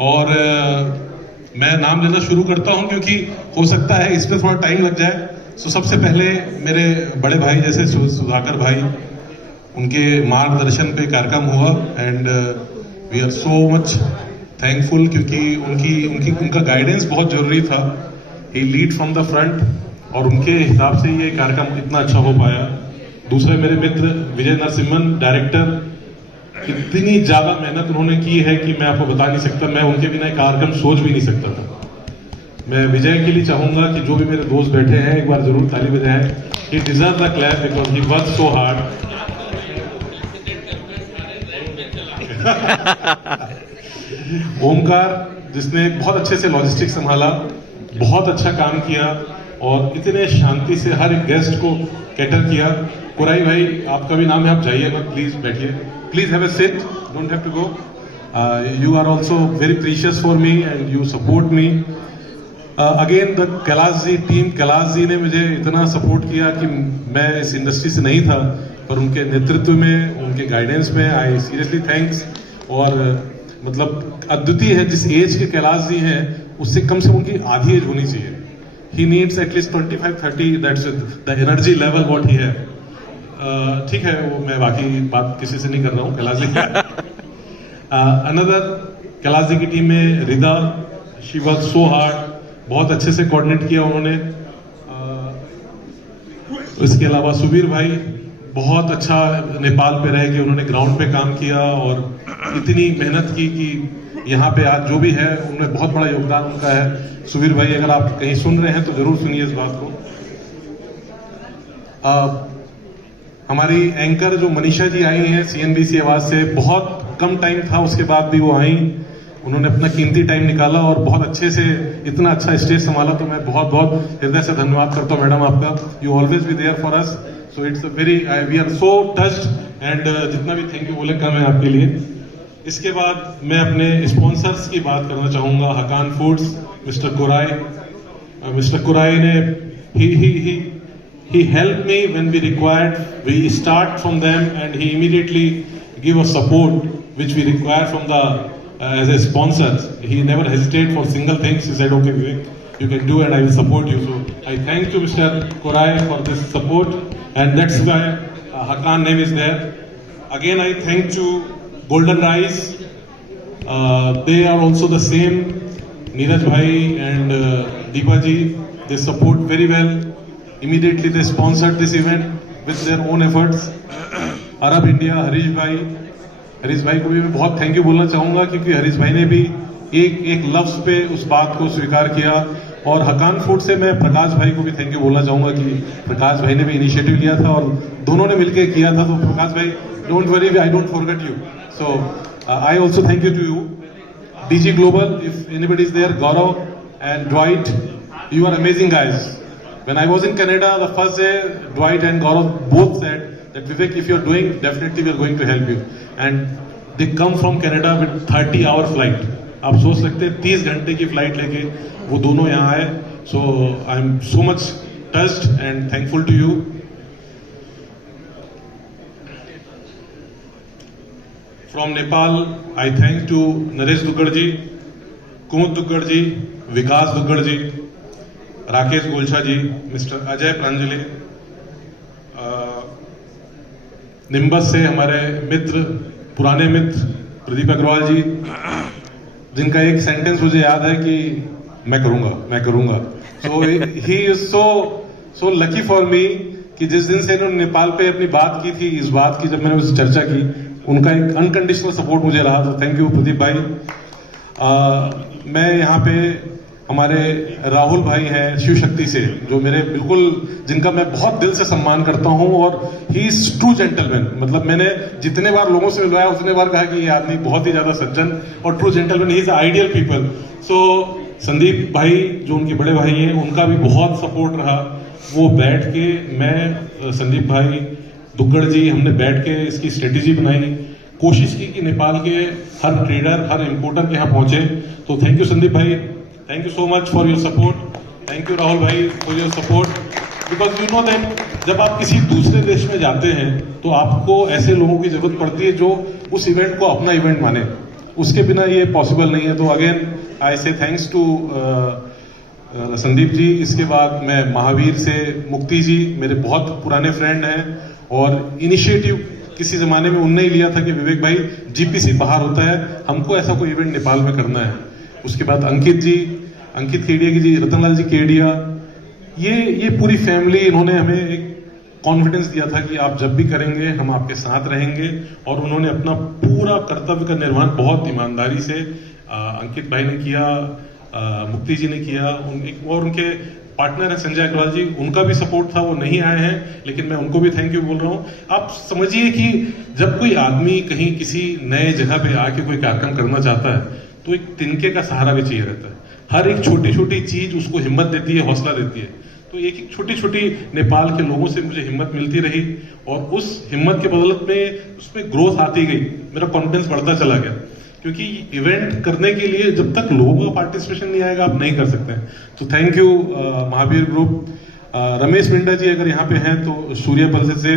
और मैं नाम लेना शुरू करता हूं क्योंकि हो सकता है इसमें थोड़ा टाइम लग जाए। सो सबसे पहले मेरे बड़े भाई जैसे सुधाकर भाई, उनके मार्गदर्शन पे कार्यक्रम हुआ and we are so much thankful क्योंकि उनका गाइडेंस बहुत जरूरी था। He lead from the front और उनके हिसाब से ये कार्यक्रम इतना अच्छा हो पाया। दूसरे मेरे मित्र विजय नरसिम्हन डायरेक्टर, इतनी ज्यादा मेहनत उन्होंने की है कि मैं आपको बता नहीं सकता। मैं उनके बिना एक कार्यक्रम सोच भी नहीं सकता था। मैं विजय के लिए चाहूंगा कि जो भी मेरे दोस्त बैठे हैं एक बार जरूर ताली बजाएं। He deserve the clap because he work so hard. Omkar जिसने बहुत अच्छे से लॉजिस्टिक्स संभाला, बहुत अच्छा काम किया और इतने शांति से हर एक गेस्ट को कैटर किया। कुराई भाई, आपका भी नाम है, आप जाइएगा, प्लीज बैठिए, please have a seat, don't have to go. You are also very precious for me and you support me. Again the Kailash ji team, Kailash ji ने मुझे इतना सपोर्ट किया कि मैं इस इंडस्ट्री से नहीं था, पर उनके नेतृत्व में, उनके गाइडेंस में आई सीरियसली थैंक्स। और मतलब अद्वितीय है, जिस एज के कैलाश जी हैं उससे कम से कम उनकी आधी एज होनी चाहिए। He needs at least 25-30, that's the energy level what he है। ठीक है, वो मैं बाकी बात किसी से नहीं कर रहा हूँ, कैलाश जी। अनदर कैलाश जी की टीम में रिदा, शी वर्क सो हार्ड, बहुत अच्छे से कोऑर्डिनेट किया उन्होंने। इसके अलावा सुबीर भाई बहुत अच्छा नेपाल पे रह के उन्होंने ग्राउंड पे काम किया और इतनी मेहनत की कि यहाँ पे आज जो भी है उनमें बहुत बड़ा योगदान उनका है। सुबीर भाई, अगर आप कहीं सुन रहे हैं तो जरूर सुनिए इस बात को। हमारी एंकर जो मनीषा जी आई हैं CNBC आवाज से, बहुत कम टाइम था उसके बाद भी वो आई, उन्होंने अपना कीमती टाइम निकाला और बहुत अच्छे से इतना अच्छा स्टेज संभाला। तो मैं बहुत बहुत हृदय से धन्यवाद करता हूँ मैडम आपका। You always be there for us, so it's a very, we are so touched and जितना भी थैंक यू बोले कम है आपके लिए। इसके बाद मैं अपने स्पॉन्सर्स की बात करना चाहूंगा। हकान फूड्स, मिस्टर कुराई ने he helped me when we required. We start from them and he immediately give us support which we require from the as a sponsors. He never hesitate for single things. He said, okay Vivek, you can do and I will support you. So I thank you Mr. Kurai for this support and that's why Hakan name is there. Again I thank to Golden Rice. They are also the same. Neeraj bhai and Deepa ji, they support very well. Immediately they sponsored this event with their own efforts. Arab India, Harish भाई को भी मैं बहुत thank you बोलना चाहूंगा क्योंकि हरीश भाई ने भी एक लफ्ज पे उस बात को स्वीकार किया। और हकान फूड से मैं प्रकाश भाई को भी थैंक यू बोलना चाहूंगा कि प्रकाश भाई ने भी इनिशिएटिव लिया था और दोनों ने मिलकर किया था। तो प्रकाश भाई, don't worry, I don't forget you. So I also thank you to you. DG Global, if anybody is there, Gaurav and Dwight, you are amazing guys. When I was in Canada, the first day, Dwight and Gaurav both said that Vivek, if you're doing, definitely we are going to help you. And they come from Canada with 30-hour flight. आप सोच सकते हैं 30 घंटे की flight लेके वो दोनों यहाँ आए। So I'm so much touched and thankful to you. From Nepal, I thank to Naresh Duggad ji, Kumud Duggad ji, Vikas Duggad ji, Rakesh Golchha ji, mister Ajay Pranjali, Nimbus से हमारे मित्र, पुराने मित्र प्रदीप अग्रवाल जी, जिनका एक सेंटेंस मुझे याद है कि मैं करूंगा। So he is so lucky for me कि जिस दिन से इन्होंने नेपाल पे अपनी बात की थी, इस बात की जब मैंने उससे चर्चा की, उनका एक अनकंडीशनल सपोर्ट मुझे रहा। तो थैंक यू प्रदीप भाई। मैं यहाँ पे हमारे राहुल भाई हैं शिव शक्ति से, जो मेरे बिल्कुल, जिनका मैं बहुत दिल से सम्मान करता हूं और ही इज ट्रू जेंटलमैन। मतलब मैंने जितने बार लोगों से मिलवाया उतने बार कहा कि ये आदमी बहुत ही ज्यादा सज्जन और true gentleman, he is ideal people. So Sandeep bhai जो उनके बड़े भाई हैं, उनका भी बहुत सपोर्ट रहा। वो बैठ के, मैं, संदीप भाई, दुग्गड़ जी, हमने बैठ के इसकी स्ट्रेटेजी बनाई, कोशिश की कि नेपाल के हर ट्रेडर, हर इम्पोर्टर के यहाँ पहुंचे। तो thank you Sandeep bhai, thank you so much for your support. Thank you Rahul bhai for your support, because you know that जब आप किसी दूसरे देश में जाते हैं तो आपको ऐसे लोगों की जरूरत पड़ती है जो उस इवेंट को अपना इवेंट माने। उसके बिना ये पॉसिबल नहीं है। तो अगेन आई से थैंक्स टू संदीप जी। इसके बाद मैं महावीर से मुक्ति जी मेरे बहुत पुराने फ्रेंड हैं, और इनिशिएटिव किसी जमाने में उनने ही लिया था कि विवेक भाई जीपीसी बाहर होता है, हमको ऐसा कोई इवेंट नेपाल में करना है। उसके बाद अंकित जी, अंकित केडिया जी, रतनलाल जी केडिया, ये पूरी फैमिली, इन्होंने हमें एक कॉन्फिडेंस दिया था कि आप जब भी करेंगे हम आपके साथ रहेंगे, और उन्होंने अपना पूरा कर्तव्य का निर्वहन बहुत ईमानदारी से अंकित भाई ने किया, मुक्ति जी ने किया, और उनके पार्टनर है संजय अग्रवाल जी, उनका भी सपोर्ट था, वो नहीं आए हैं लेकिन मैं उनको भी थैंक यू बोल रहा हूँ। आप समझिए कि जब कोई आदमी कहीं किसी नए जगह पे आके कोई कार्यक्रम करना चाहता है तो एक तिनके का सहारा भी चाहिए रहता है। हर एक छोटी छोटी चीज उसको हिम्मत देती है, हौसला देती है। तो एक एक छोटी छोटी नेपाल के लोगों से मुझे हिम्मत मिलती रही, और उस हिम्मत के बदौलत में उसमें ग्रोथ आती गई, मेरा कॉन्फिडेंस बढ़ता चला गया। क्योंकि इवेंट करने के लिए जब तक लोगों का पार्टिसिपेशन नहीं आएगा आप नहीं कर सकते हैं। तो thank you Mahavir group. Ramesh पिंडा जी अगर यहाँ पे हैं तो सूर्य पल्सेस से,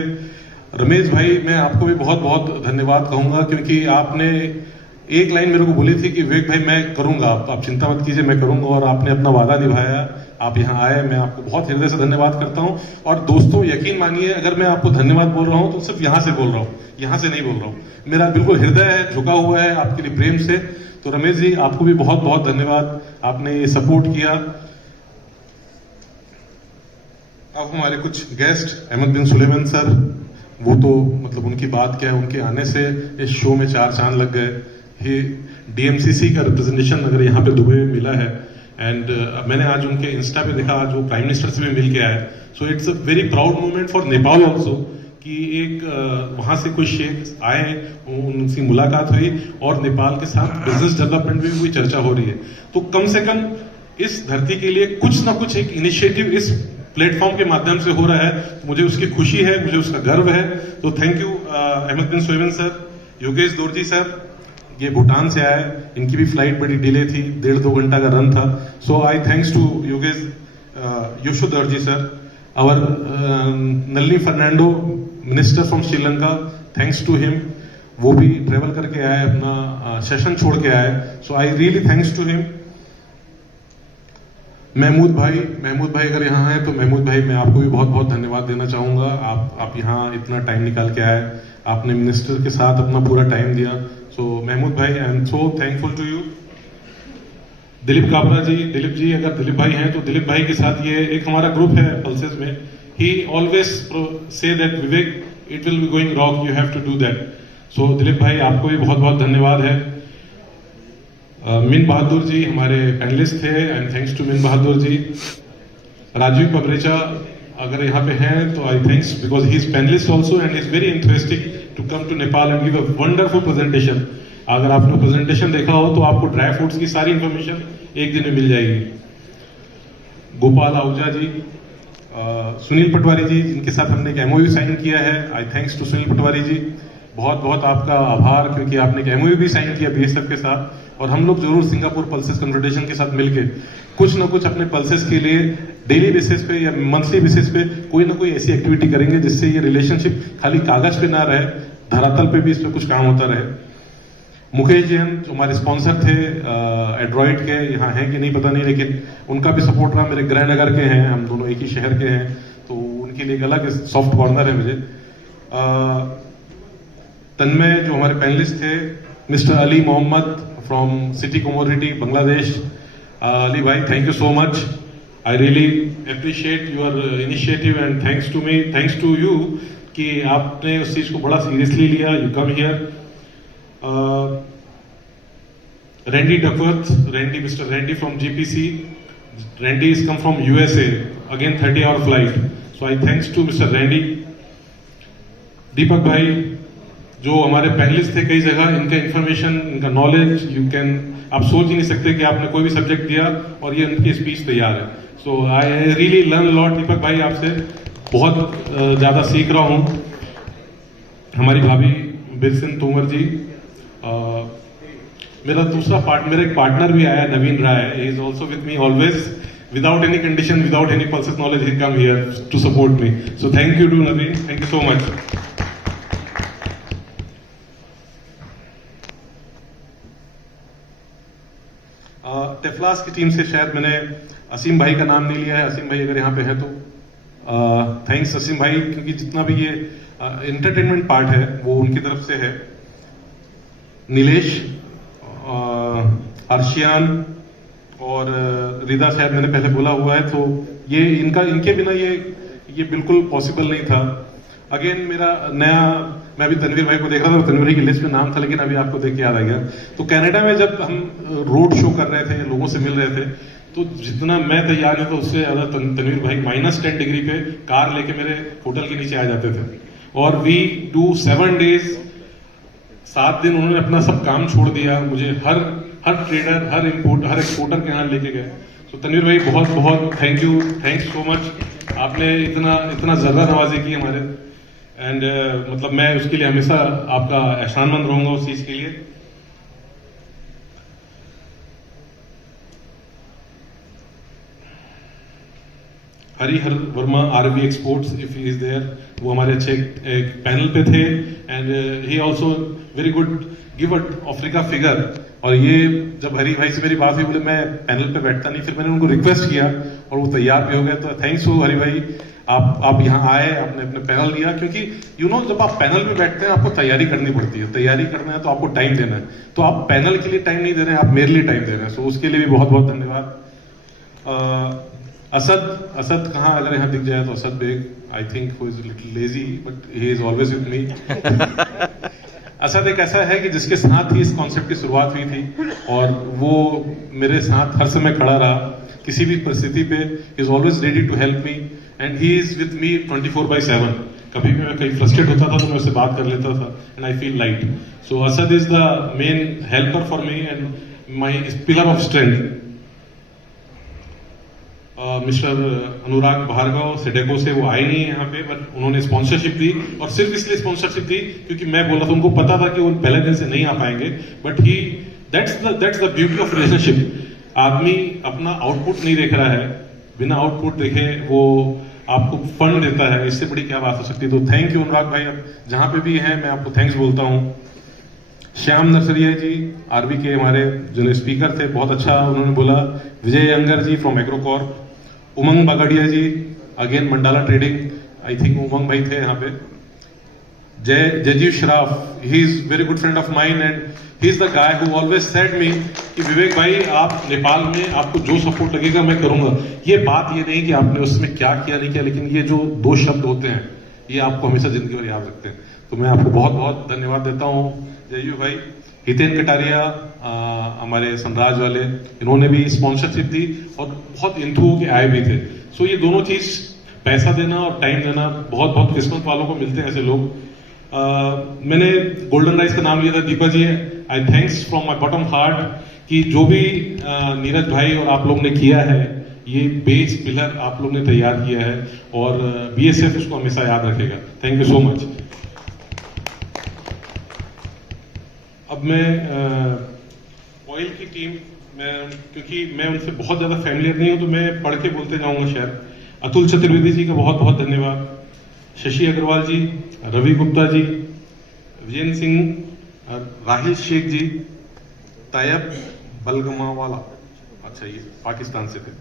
रमेश भाई मैं आपको भी बहुत बहुत धन्यवाद कहूंगा, क्योंकि आपने एक लाइन मेरे को बोली थी कि विवेक भाई मैं करूंगा, आप चिंता मत कीजिए मैं करूंगा, और आपने अपना वादा निभाया, आप यहाँ आए, मैं आपको बहुत हृदय से धन्यवाद करता हूँ। और दोस्तों यकीन मानिए अगर मैं आपको धन्यवाद बोल रहा हूँ तो सिर्फ यहाँ से बोल रहा हूँ, यहाँ से नहीं बोल रहा हूँ, मेरा बिल्कुल हृदय है झुका हुआ है आपके लिए प्रेम से। तो रमेश जी आपको भी बहुत बहुत धन्यवाद, आपने ये सपोर्ट किया। अब हमारे कुछ गेस्ट, अहमद बिन सुलेमान सर, वो तो मतलब उनकी बात क्या है, उनके आने से इस शो में चार चांद लग गए। ये डीएमसीसी का रिप्रेजेंटेशन अगर यहाँ पे दुबई में मिला है, एंड मैंने आज उनके इंस्टा पे देखा आज वो प्राइम मिनिस्टर से भी मिल के आए। सो it's a very proud moment for Nepal also कि एक वहां से कोई शेख आए, उनसे मुलाकात हुई, और नेपाल के साथ बिजनेस डेवलपमेंट में भी चर्चा हो रही है। तो कम से कम इस धरती के लिए कुछ ना कुछ एक इनिशिएटिव इस प्लेटफॉर्म के माध्यम से हो रहा है, तो मुझे उसकी खुशी है, मुझे उसका गर्व है। तो thank you Ahmed bin Suleman sir, Yogesh Dorji sir, ये भूटान से आए, इनकी भी फ्लाइट बड़ी डिले थी, 1.5-2 घंटा का रन था। So I thanks to Yogesh योशोदर्जी सर, और Nalini Fernando minister from Sri Lanka, thanks to him, वो भी ट्रेवल करके आए, अपना सेशन छोड़ के आए। So I really thanks to him. Mahmood bhai अगर यहाँ हैं तो महमूद भाई मैं आपको भी बहुत बहुत धन्यवाद देना चाहूंगा। आप यहाँ इतना टाइम निकाल के आए, आपने मिनिस्टर के साथ अपना पूरा टाइम दिया। So Mahmood bhai I am so thankful to you. Dilip Kabra ji, Dilip ji अगर दिलीप भाई हैं तो दिलीप भाई के साथ ये एक हमारा ग्रुप है पल्सेस में, he always say that Vivek it will be going rock, you have to do that. So Dilip bhai आपको भी बहुत बहुत धन्यवाद है। मिन बहादुर जी हमारे पैनलिस्ट थे, एंड थैंक्स टू मिन बहादुर जी। राजीव पबरेचा अगर यहाँ पे हैं तो I thanks because he is panelist also and is very interesting to come to Nepal and give a wonderful presentation. अगर आपने प्रेजेंटेशन देखा हो तो आपको ड्राई फ्रूट्स की सारी इंफॉर्मेशन एक दिन में मिल जाएगी। गोपाल आहूजा जी, सुनील पटवारी जी जिनके साथ हमने एक एमओयू साइन किया है, आई थैंक्स टू सुनील पटवारी जी, बहुत बहुत आपका आभार क्योंकि आपने एक एमओयू भी साइन किया बीएसएफ के साथ, और हम लोग जरूर सिंगापुर पल्सेस कन्फेडरेशन के साथ मिलके कुछ ना कुछ अपने पल्सेस के लिए डेली बेसिस पे या मंथली बेसिस पे कोई ना कोई ऐसी एक्टिविटी करेंगे जिससे ये रिलेशनशिप खाली कागज पे ना रहे, धरातल पे भी इस पे कुछ काम होता रहे। मुकेश जैन जो हमारे स्पॉन्सर थे एड्रॉइड के, यहाँ हैं कि नहीं पता नहीं, लेकिन उनका भी सपोर्ट रहा। मेरे गृहनगर के हैं, हम दोनों एक ही शहर के हैं, तो उनके लिए एक अलग सॉफ्ट कॉर्नर है मुझे। तन्मय जो हमारे पैनलिस्ट थे, mister Ali Mohammad from City Commodity Bangladesh, Ali bhai thank you so much, I really appreciate your initiative and thanks to you कि आपने उस चीज को बड़ा सीरियसली लिया, you come here. Randy Duckworth, Mr. Randy from GPC. Randy is come from USA, again 30-hour flight. So I thanks to Mr. Randy. दीपक भाई जो हमारे पैनलिस्ट थे कई जगह, इनका इंफॉर्मेशन, इनका नॉलेज आप सोच ही नहीं सकते कि आपने कोई भी सब्जेक्ट दिया और ये उनकी स्पीच तैयार है। So I really learn lot दीपक भाई, आपसे बहुत ज़्यादा सीख रहा हूँ। हमारी भाभी बिरसिन तोमर जी, मेरा एक पार्टनर भी आया Naveen Rai, he is also with me always, without any condition, without any pulses knowledge, he come here to support me. So thank you to Naveen, thank you so much. टेफ्लास की टीम से शायद मैंने असीम भाई का नाम नहीं लिया है। असीम भाई अगर यहाँ पे है तो थैंक्स असीम भाई, क्योंकि जितना भी ये एंटरटेनमेंट पार्ट है वो उनकी तरफ से है। नीलेश, अर्शियान और रिदा शायद मैंने पहले बोला हुआ है, तो ये इनके बिना ये बिल्कुल पॉसिबल नहीं था। अगेन मेरा नया, मैं अभी तनवीर भाई को देख रहा था, तनवीर भाई की लिस्ट में नाम था, लेकिन अभी आपको देख के याद आ गया। तो कनाडा में जब हम रोड शो कर रहे थे, लोगों से मिल रहे थे, तो जितना मैं तैयार है तो उससे ज्यादा तनवीर भाई -10 डिग्री पे कार लेके मेरे होटल के नीचे आ जाते थे। और वी डू 7 डेज, 7 दिन उन्होंने अपना सब काम छोड़ दिया, मुझे हर ट्रेडर, हर एक्सपोर्टर के यहाँ लेके गए। तो तनवीर भाई बहुत बहुत thank you, thanks so much. आपने इतना जर्रा नवाजी की हमारे, एंड मतलब मैं उसके लिए हमेशा आपका एहसानमंद रहूंगा उस चीज के लिए। Harihar Verma, RB exports, if he is there, वो हमारे अच्छे एक पैनल पे थे, and he also very good giver Africa figure. और ये जब हरी भाई से मेरी बात हुई, बोले मैं पैनल पे बैठता नहीं, फिर मैंने उनको रिक्वेस्ट किया और वो तैयार भी हो गए। तो थैंक्स टू हरी भाई, आप यहाँ आए, आपने अपने पैनल लिया, क्योंकि जब आप पैनल में बैठते हैं आपको तैयारी करनी पड़ती है, तैयारी करना है तो आपको टाइम देना है। तो आप पैनल के लिए टाइम नहीं दे रहे हैं, आप मेरे लिए टाइम दे रहे हैं, सो उसके लिए भी बहुत बहुत धन्यवाद। असद कहाँ, अगर यहाँ दिख जाए तो Asad Baig, I think who is little lazy but he is always with me. Asad एक ऐसा है कि जिसके साथ ही इस कॉन्सेप्ट की शुरुआत हुई थी, और वो मेरे साथ हर समय खड़ा रहा किसी भी परिस्थिति पे, is always ready to help me, and he is with me 24/7। कभी भी मैं कहीं फ्रस्ट्रेट होता था तो मैं उससे बात कर लेता था, and I feel light. So Asad is the main helper for me and my pillar of strength. Mister Anurag Bhargava सिडेको से, वो आए नहीं है यहाँ पे, बट उन्होंने स्पॉन्सरशिप दी, और सिर्फ इसलिए स्पॉन्सरशिप दी क्योंकि मैं बोला था, उनको पता था कि वो पहले दिन से नहीं आ पाएंगे, but that's the beauty of relationship. आदमी अपना आउटपुट नहीं देख रहा है, बिना आउटपुट देखे वो आपको फंड देता है, इससे बड़ी क्या बात हो सकती है। तो थैंक यू अनुराग भाई, जहां पे भी हैं मैं आपको थैंक्स बोलता हूँ। श्याम नरसरिया जी, आरबी के हमारे जो स्पीकर थे, बहुत अच्छा उन्होंने बोला। Vijay Angar ji from Agrocorp, Umang Bagadia ji, again Mandala Trading, I think Umang bhai थे यहाँ पे। Jayjeev Shroff, he is very good friend of mine, and he is the guy who always said me कि विवेक भाई, आप नेपाल में आपको जो सपोर्ट लगेगा मैं करूंगा। ये बात ये नहीं कि आपने उसमें क्या किया नहीं किया, लेकिन ये जो 2 शब्द होते हैं ये आपको हमेशा जिंदगी भर याद रखते हैं। तो मैं आपको बहुत बहुत धन्यवाद देता हूँ जयजीव भाई। हितेन कटारिया, हमारे सनराज वाले, इन्होंने भी स्पॉन्सरशिप दी और बहुत इंथू होके आए भी थे। सो ये दोनों चीज, पैसा देना और टाइम देना, बहुत बहुत किस्मत वालों को मिलते हैं ऐसे लोग। मैंने गोल्डन राइस का नाम लिया था, Deepa ji, I thanks from my bottom heart कि जो भी नीरज भाई और आप लोग ने किया है, ये बेस पिलर आप लोग ने तैयार किया है, और बीएसएफ उसको हमेशा याद रखेगा। Thank you so much. अब मैं ऑयल की टीम, क्योंकि मैं उनसे बहुत ज़्यादा फैमिलियर नहीं हूं, तो मैं पढ़ के बोलते जाऊंगा शायद। अतुल चतुर्वेदी जी का बहुत बहुत धन्यवाद, शशि अग्रवाल जी, रवि गुप्ता जी, विजय सिंह, राहिल शेख जी, तैयब बलगमावाला, अच्छा ये पाकिस्तान से थे।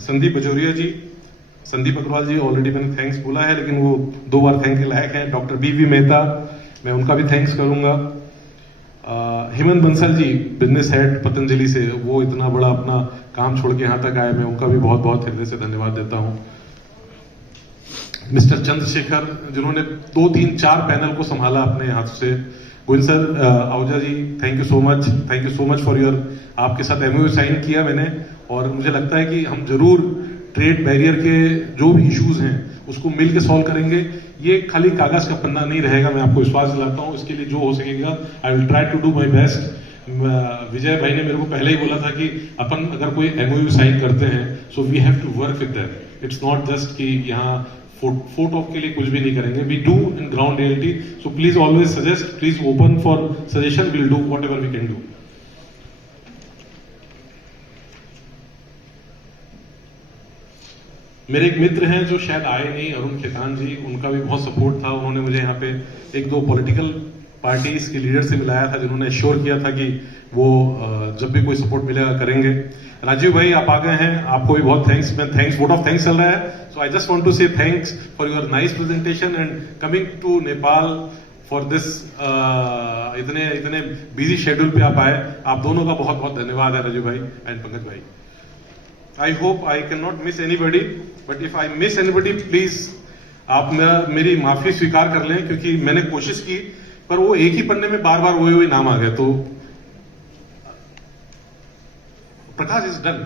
संदीप बजोरिया जी, संदीप अग्रवाल जी, ऑलरेडी मैंने थैंक्स बोला है, लेकिन वो 2 बार थैंक के लायक हैं। डॉक्टर बीवी मेहता, मैं उनका भी थैंक्स करूंगा। हेमंत बंसल जी, बिजनेस हेड पतंजलि से, वो इतना बड़ा अपना काम छोड़ के यहाँ तक आए, मैं उनका भी बहुत बहुत हृदय से धन्यवाद देता हूँ। मिस्टर चंद्रशेखर, जिन्होंने 2, 3, 4 पैनल को संभाला अपने हाथ से। Govind sir, Ahuja ji, thank you so much for your, आपके साथ एमओयू साइन किया मैंने, और मुझे लगता है कि हम जरूर ट्रेड बैरियर के जो भी इश्यूज हैं उसको मिल के सॉल्व करेंगे। ये खाली कागज का पन्ना नहीं रहेगा, मैं आपको विश्वास दिलाता हूँ। इसके लिए जो हो सकेगा I will try to do my best. Vijay bhai ने मेरे को पहले ही बोला था कि अपन अगर कोई एमओयू साइन करते हैं, so we have to work with that. It's not just कि यहाँ फोटो के लिए कुछ भी नहीं करेंगे, we do in ground reality. So please always suggest, please open for suggestion, will do whatever we can do. मेरे एक मित्र हैं जो शायद आए नहीं, अरुण खेतान जी, उनका भी बहुत सपोर्ट था। उन्होंने मुझे यहाँ पे एक दो पॉलिटिकल पार्टीज के लीडर से मिलाया था, जिन्होंने श्योर किया था कि वो जब भी कोई सपोर्ट मिलेगा करेंगे। राजीव भाई आप आ गए हैं, आपको भी बहुत थैंक्स। मैं थैंक्स वोट ऑफ थैंक्स चल रहा है, so I just want to say thanks for your nice presentation and coming to Nepal for this. इतने बिजी शेड्यूल पे आप आए, आप दोनों का बहुत बहुत धन्यवाद है राजीव भाई एंड पंकज भाई। I hope I cannot miss anybody, but if I miss anybody, please आप मेरी माफी स्वीकार कर लें, क्योंकि मैंने कोशिश की पर वो एक ही पन्ने में बार बार वही नाम आ गए। तो प्रकाश इज डन।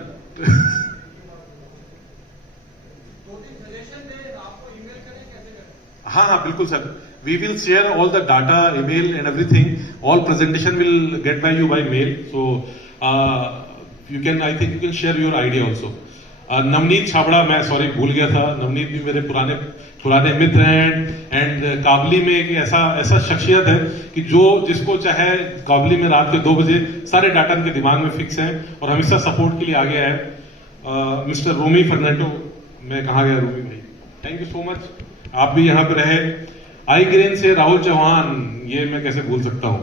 हाँ बिल्कुल sir, we will share all the data, email and everything. All presentation will get by you by mail, so you can, I think you can share your idea also. Navneet Chhabra, मैं sorry भूल गया था, नवनीत भी मेरे पुराने मित्र हैं एंड काबली में एक ऐसा शख्सियत है कि जो जिसको चाहे काबली में रात के 2 बजे सारे डाटा उनके दिमाग में फिक्स हैं और हमेशा सपोर्ट के लिए आगे आए। मिस्टर रोमी फर्नांडो, मैं कहाँ गया रोमी भाई, थैंक यू सो मच, आप भी यहाँ पे रहे। आई ग्रेन से राहुल चौहान, ये मैं कैसे भूल सकता हूँ,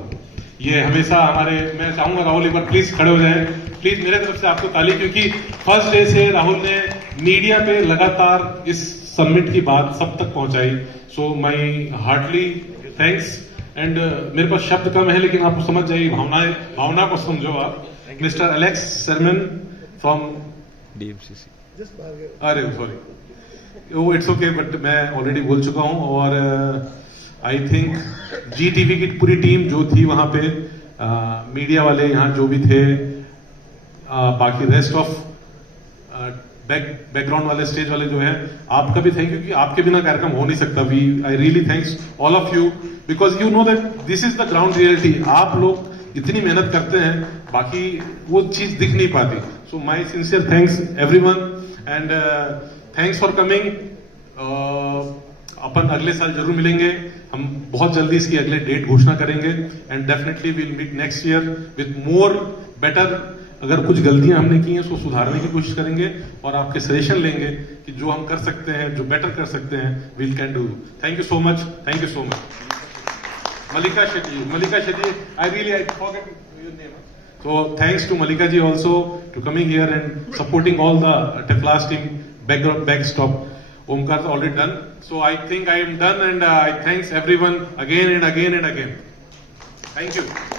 ये हमेशा हमारे, मैं चाहूंगा राहुल एक बार प्लीज खड़े हो जाएं, प्लीज मेरे तरफ से आपको ताली, क्योंकि फर्स्ट डे से राहुल ने मीडिया पे लगातार इस समिट की बात सब तक पहुंचाई। So my heartly thanks and मेरे पास शब्द कम है, लेकिन आप समझ जाइए, भावना को समझो आप। Mister Alex Sarman from DMCC, अरे सॉरी, वो इट्स ओके, बट मैं ऑलरेडी बोल चुका हूं। और आई थिंक जी टीवी की पूरी टीम जो थी वहां पे, मीडिया वाले यहाँ जो भी थे, बाकी रेस्ट ऑफ बैकग्राउंड वाले, स्टेज वाले जो है, आपका भी थैंक यू, कि आपके बिना कार्यक्रम हो नहीं सकता। आई really thanks all of you, because you know that this is the ground reality. आप लोग इतनी मेहनत करते हैं, बाकी वो चीज दिख नहीं पाती। So my sincere thanks everyone and thanks for coming. अपन अगले साल जरूर मिलेंगे, हम बहुत जल्दी इसकी अगले डेट घोषणा करेंगे and definitely will meet next year with more better. अगर कुछ गलतियां हमने की हैं उसको सुधारने की कोशिश करेंगे और आपके सजेशन लेंगे कि जो हम कर सकते हैं, जो बेटर कर सकते हैं, we'll can do. Thank you so much, thank you so much. Malika Shetty, I forget your name. So thanks to Malika ji also to coming here and supporting all the TEFLAS team backstop. Omkar is already done. So I think I am done and I thanks everyone again and again and again. Thank you.